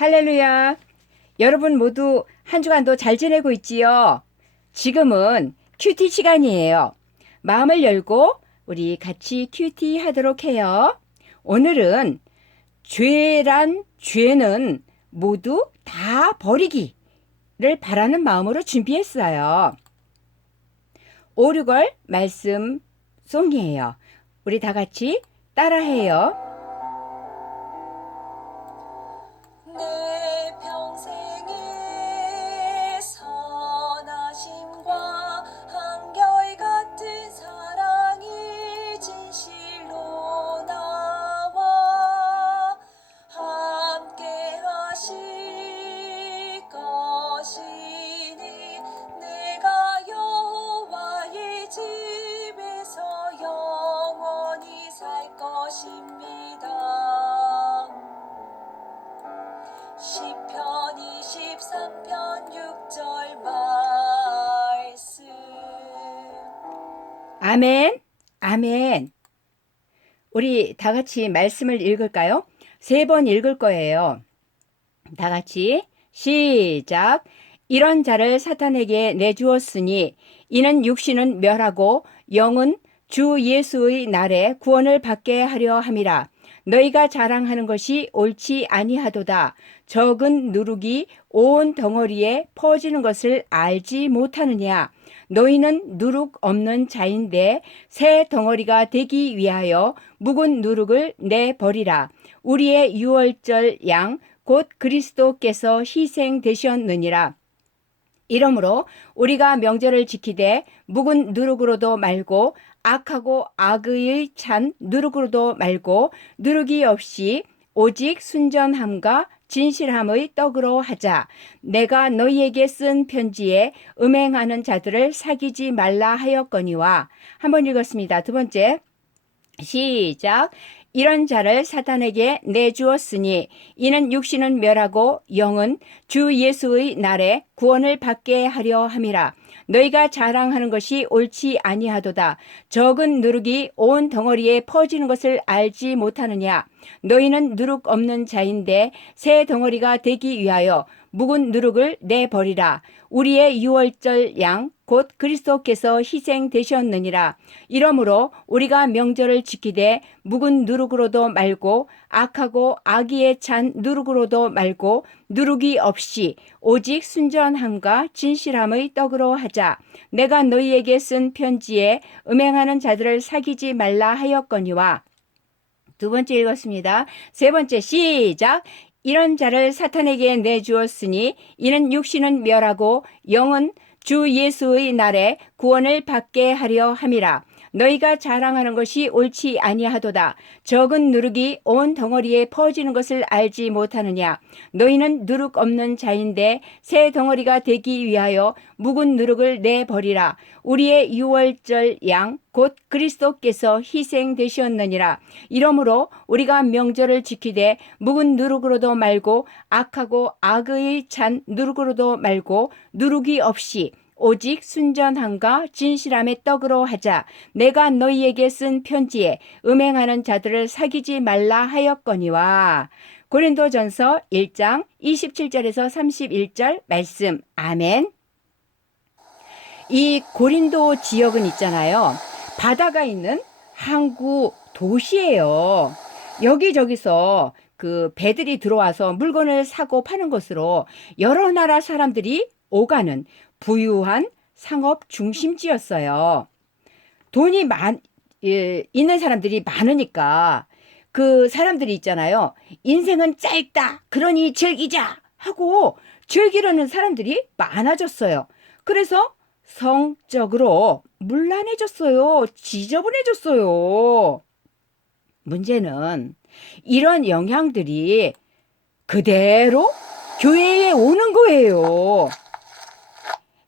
할렐루야. 여러분 모두 한 주간도 잘 지내고 있지요? 지금은 큐티 시간이에요. 마음을 열고 우리 같이 큐티 하도록 해요. 오늘은 죄는 모두 다 버리기를 바라는 마음으로 준비했어요. 5, 6월 말씀 송이에요. 우리 다 같이 따라해요. 내 평생의 선하심과 한결같은 사랑이 진실로 나와 함께 하실 것이니 내가 여호와의 집에서 영원히 살 것입니다. 시편 23편 6절 말씀. 아멘, 아멘. 우리 다 같이 말씀을 읽을까요? 3번 읽을 거예요. 다 같이 시작. 이런 자를 사탄에게 내주었으니 이는 육신은 멸하고 영은 주 예수의 날에 구원을 받게 하려 함이라. 너희가 자랑하는 것이 옳지 아니하도다. 적은 누룩이 온 덩어리에 퍼지는 것을 알지 못하느냐. 너희는 누룩 없는 자인데 새 덩어리가 되기 위하여 묵은 누룩을 내버리라. 우리의 유월절 양 곧 그리스도께서 희생되셨느니라. 이러므로 우리가 명절을 지키되 묵은 누룩으로도 말고 악하고 악의의 찬 누룩으로도 말고 누룩이 없이 오직 순전함과 진실함의 떡으로 하자. 내가 너희에게 쓴 편지에 음행하는 자들을 사귀지 말라 하였거니와. 한번 읽었습니다. 두 번째 시작. 이런 자를 사탄에게 내주었으니 이는 육신은 멸하고 영은 주 예수의 날에 구원을 받게 하려 함이라. 너희가 자랑하는 것이 옳지 아니하도다. 적은 누룩이 온 덩어리에 퍼지는 것을 알지 못하느냐. 너희는 누룩 없는 자인데 새 덩어리가 되기 위하여 묵은 누룩을 내버리라. 우리의 유월절 양 곧 그리스도께서 희생되셨느니라. 이러므로 우리가 명절을 지키되 묵은 누룩으로도 말고 악하고 악의에 찬 누룩으로도 말고 누룩이 없이 오직 순전함과 진실함의 떡으로 하자. 내가 너희에게 쓴 편지에 음행하는 자들을 사귀지 말라 하였거니와. 두 번째 읽었습니다. 세 번째 시작. 이런 자를 사탄에게 내주었으니 이는 육신은 멸하고 영은 주 예수의 날에 구원을 받게 하려 함이라. 너희가 자랑하는 것이 옳지 아니하도다. 적은 누룩이 온 덩어리에 퍼지는 것을 알지 못하느냐. 너희는 누룩 없는 자인데 새 덩어리가 되기 위하여 묵은 누룩을 내버리라. 우리의 유월절 양 곧 그리스도께서 희생되셨느니라. 이러므로 우리가 명절을 지키되 묵은 누룩으로도 말고 악하고 악의 찬 누룩으로도 말고 누룩이 없이 오직 순전함과 진실함의 떡으로 하자. 내가 너희에게 쓴 편지에 음행하는 자들을 사귀지 말라 하였거니와. 고린도전서 1장 27절에서 31절 말씀. 아멘. 이 고린도 지역은 있잖아요. 바다가 있는 항구 도시예요. 여기저기서 그 배들이 들어와서 물건을 사고 파는 것으로 여러 나라 사람들이 오가는 부유한 상업 중심지였어요. 돈이 있는 사람들이 많으니까 그 사람들이 있잖아요. 인생은 짧다. 그러니 즐기자 하고 즐기려는 사람들이 많아졌어요. 그래서 성적으로 문란해졌어요. 지저분해졌어요. 문제는 이런 영향들이 그대로 교회에 오는 거예요.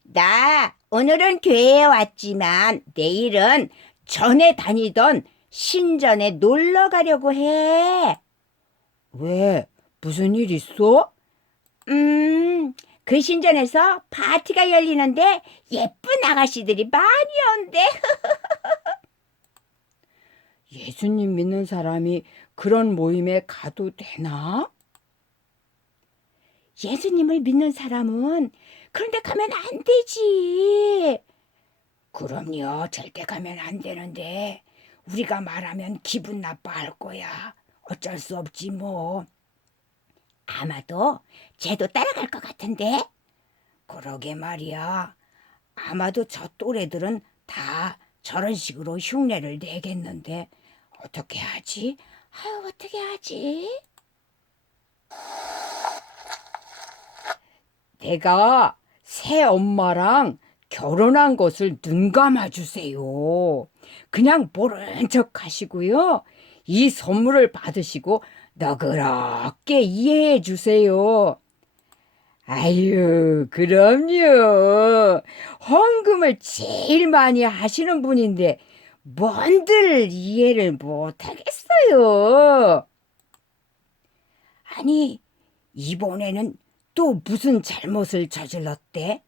나 오늘은 교회에 왔지만 내일은 전에 다니던 신전에 놀러 가려고 해. 왜? 무슨 일 있어? 그 신전에서 파티가 열리는데 예쁜 아가씨들이 많이 온대. 예수님 믿는 사람이 그런 모임에 가도 되나? 예수님을 믿는 사람은 그런데 가면 안 되지. 그럼요, 절대 가면 안 되는데 우리가 말하면 기분 나빠할 거야. 어쩔 수 없지 뭐. 아마도 쟤도 따라갈 것 같은데? 그러게 말이야. 아마도 저 또래들은 다 저런 식으로 흉내를 내겠는데 어떻게 하지? 아유, 어떻게 하지? 내가 새 엄마랑 결혼한 것을 눈 감아주세요. 그냥 모른 척 하시고요. 이 선물을 받으시고 너그럽게 이해해 주세요. 아유, 그럼요. 헌금을 제일 많이 하시는 분인데 뭔들 이해를 못하겠어요. 아니, 이번에는 또 무슨 잘못을 저질렀대?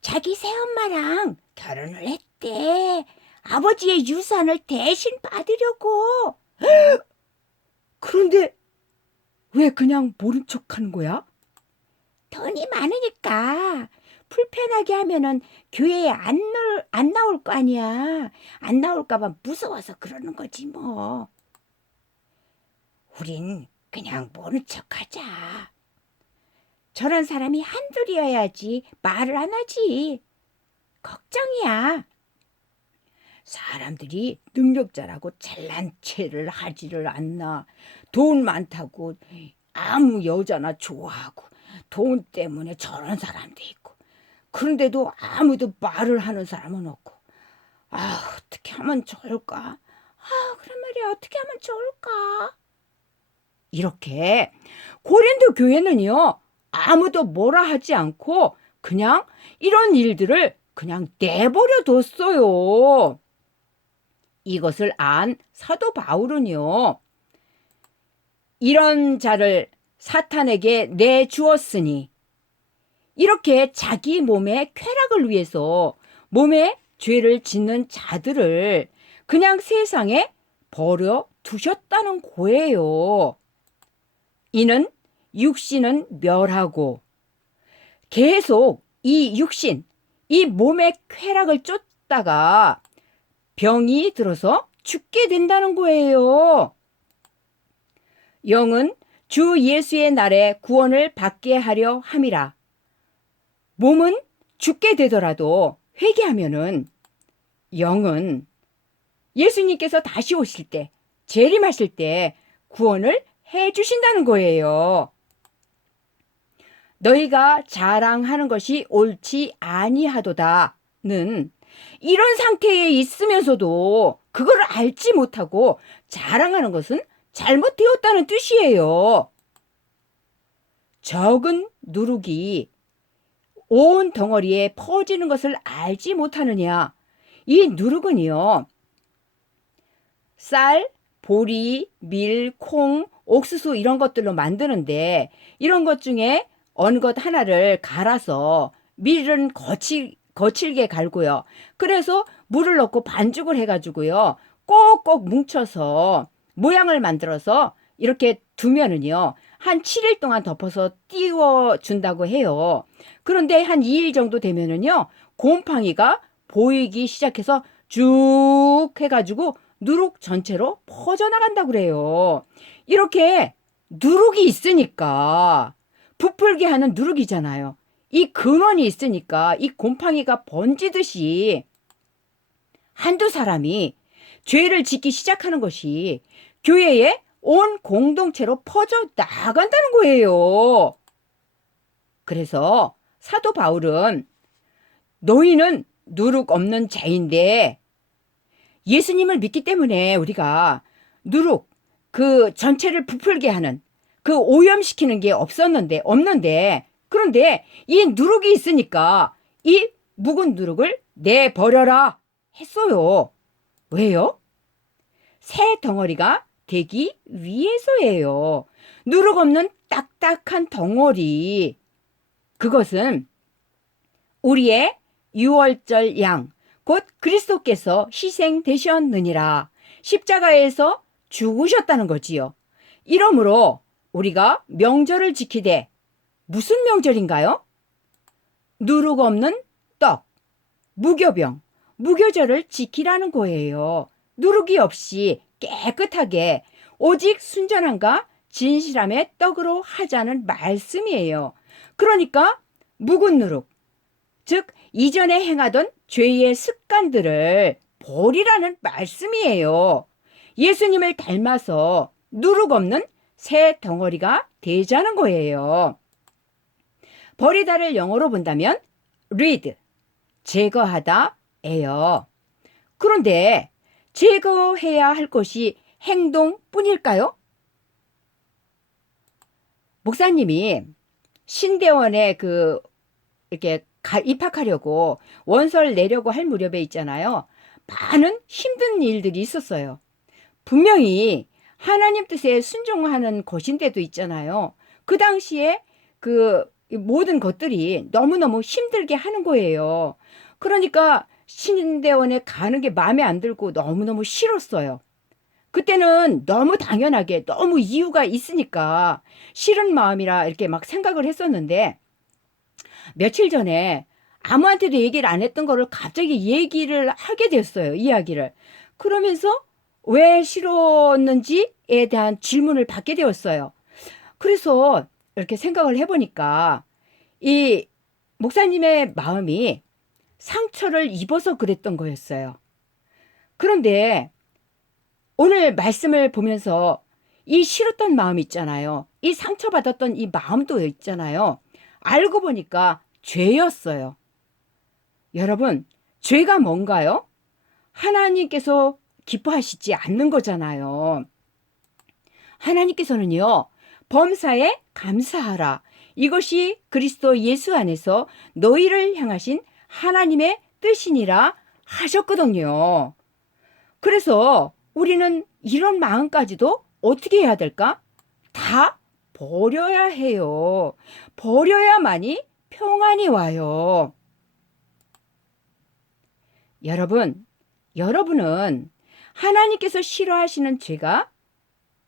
자기 새엄마랑 결혼을 했대. 아버지의 유산을 대신 받으려고. 그런데 왜 그냥 모른 척하는 거야? 돈이 많으니까 불편하게 하면은 교회에 안 나올 거 아니야. 안 나올까 봐 무서워서 그러는 거지 뭐. 우린 그냥 모른 척하자. 저런 사람이 한둘이어야지 말을 안 하지. 걱정이야. 사람들이 능력자라고 잘난 체를 하지를 않나. 돈 많다고 아무 여자나 좋아하고 돈 때문에 저런 사람도 있고. 그런데도 아무도 말을 하는 사람은 없고. 아, 어떻게 하면 좋을까? 아, 그런 말이야. 어떻게 하면 좋을까? 이렇게 고린도 교회는요. 아무도 뭐라 하지 않고 그냥 이런 일들을 그냥 내버려 뒀어요. 이것을 안 사도 바울은요. 이런 자를 사탄에게 내주었으니 이렇게 자기 몸의 쾌락을 위해서 몸에 죄를 짓는 자들을 그냥 세상에 버려 두셨다는 거예요. 이는 육신은 멸하고 계속 이 육신, 이 몸의 쾌락을 쫓다가 병이 들어서 죽게 된다는 거예요. 영은 주 예수의 날에 구원을 받게 하려 함이라. 몸은 죽게 되더라도 회개하면은 영은 예수님께서 다시 오실 때, 재림하실 때 구원을 해 주신다는 거예요. 너희가 자랑하는 것이 옳지 아니하도다는 이런 상태에 있으면서도 그걸 알지 못하고 자랑하는 것은 잘못되었다는 뜻이에요. 적은 누룩이 온 덩어리에 퍼지는 것을 알지 못하느냐. 이 누룩은요. 쌀, 보리, 밀, 콩, 옥수수 이런 것들로 만드는데 이런 것 중에 어느 것 하나를 갈아서 밀은 거칠게 갈고요. 그래서 물을 넣고 반죽을 해가지고요. 꼭꼭 뭉쳐서 모양을 만들어서 이렇게 두면은요. 한 7일 동안 덮어서 띄워준다고 해요. 그런데 한 2일 정도 되면은요. 곰팡이가 보이기 시작해서 쭉 해가지고 누룩 전체로 퍼져나간다고 그래요. 이렇게 누룩이 있으니까 부풀게 하는 누룩이잖아요. 이 근원이 있으니까 이 곰팡이가 번지듯이 한두 사람이 죄를 짓기 시작하는 것이 교회에 온 공동체로 퍼져 나간다는 거예요. 그래서 사도 바울은 너희는 누룩 없는 자인데 예수님을 믿기 때문에 우리가 누룩 그 전체를 부풀게 하는 그 오염시키는 게 없는데 그런데 이 누룩이 있으니까 이 묵은 누룩을 내버려라 했어요. 왜요? 새 덩어리가 되기 위해서예요. 누룩 없는 딱딱한 덩어리. 그것은 우리의 유월절 양, 곧 그리스도께서 희생되셨느니라. 십자가에서 죽으셨다는 거지요. 이러므로 우리가 명절을 지키되 무슨 명절인가요? 누룩 없는 떡, 무교병, 무교절을 지키라는 거예요. 누룩이 없이 깨끗하게 오직 순전함과 진실함의 떡으로 하자는 말씀이에요. 그러니까 묵은 누룩, 즉 이전에 행하던 죄의 습관들을 버리라는 말씀이에요. 예수님을 닮아서 누룩 없는 새 덩어리가 되자는 거예요. 버리다를 영어로 본다면 rid, 제거하다예요. 그런데 제거해야 할 것이 행동뿐일까요? 목사님이 신대원에 이렇게 입학하려고 원서를 내려고 할 무렵에 있잖아요. 많은 힘든 일들이 있었어요. 분명히 하나님 뜻에 순종하는 것인데도 있잖아요. 그 당시에 모든 것들이 너무너무 힘들게 하는 거예요. 그러니까 신대원에 가는 게 마음에 안 들고 너무너무 싫었어요. 그때는 너무 당연하게 너무 이유가 있으니까 싫은 마음이라 이렇게 막 생각을 했었는데 며칠 전에 아무한테도 얘기를 안 했던 거를 갑자기 얘기를 하게 됐어요. 이야기를. 그러면서 왜 싫었는지에 대한 질문을 받게 되었어요. 그래서 이렇게 생각을 해보니까 이 목사님의 마음이 상처를 입어서 그랬던 거였어요. 그런데 오늘 말씀을 보면서 이 싫었던 마음 있잖아요. 이 상처받았던 이 마음도 있잖아요. 알고 보니까 죄였어요. 여러분, 죄가 뭔가요? 하나님께서 기뻐하시지 않는 거잖아요. 하나님께서는요, 범사에 감사하라. 이것이 그리스도 예수 안에서 너희를 향하신 하나님의 뜻이니라 하셨거든요. 그래서 우리는 이런 마음까지도 어떻게 해야 될까? 다 버려야 해요. 버려야만이 평안이 와요. 여러분은 하나님께서 싫어하시는 죄가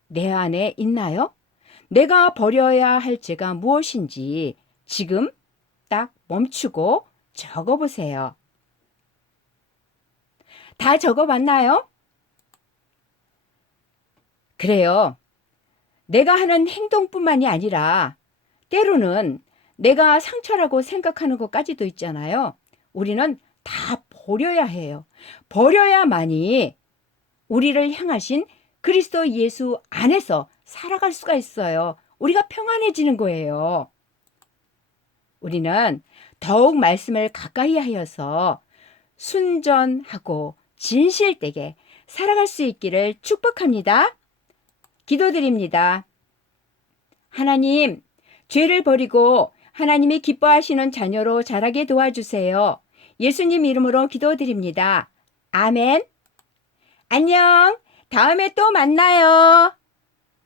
내 안에 있나요? 내가 버려야 할 죄가 무엇인지 지금 딱 멈추고 적어보세요. 다 적어봤나요? 그래요. 내가 하는 행동뿐만이 아니라 때로는 내가 상처라고 생각하는 것까지도 있잖아요. 우리는 다 버려야 해요. 버려야만이 우리를 향하신 그리스도 예수 안에서 살아갈 수가 있어요. 우리가 평안해지는 거예요. 우리는 더욱 말씀을 가까이 하여서 순전하고 진실되게 살아갈 수 있기를 축복합니다. 기도드립니다. 하나님, 죄를 버리고 하나님이 기뻐하시는 자녀로 자라게 도와주세요. 예수님 이름으로 기도드립니다. 아멘. 안녕. 다음에 또 만나요.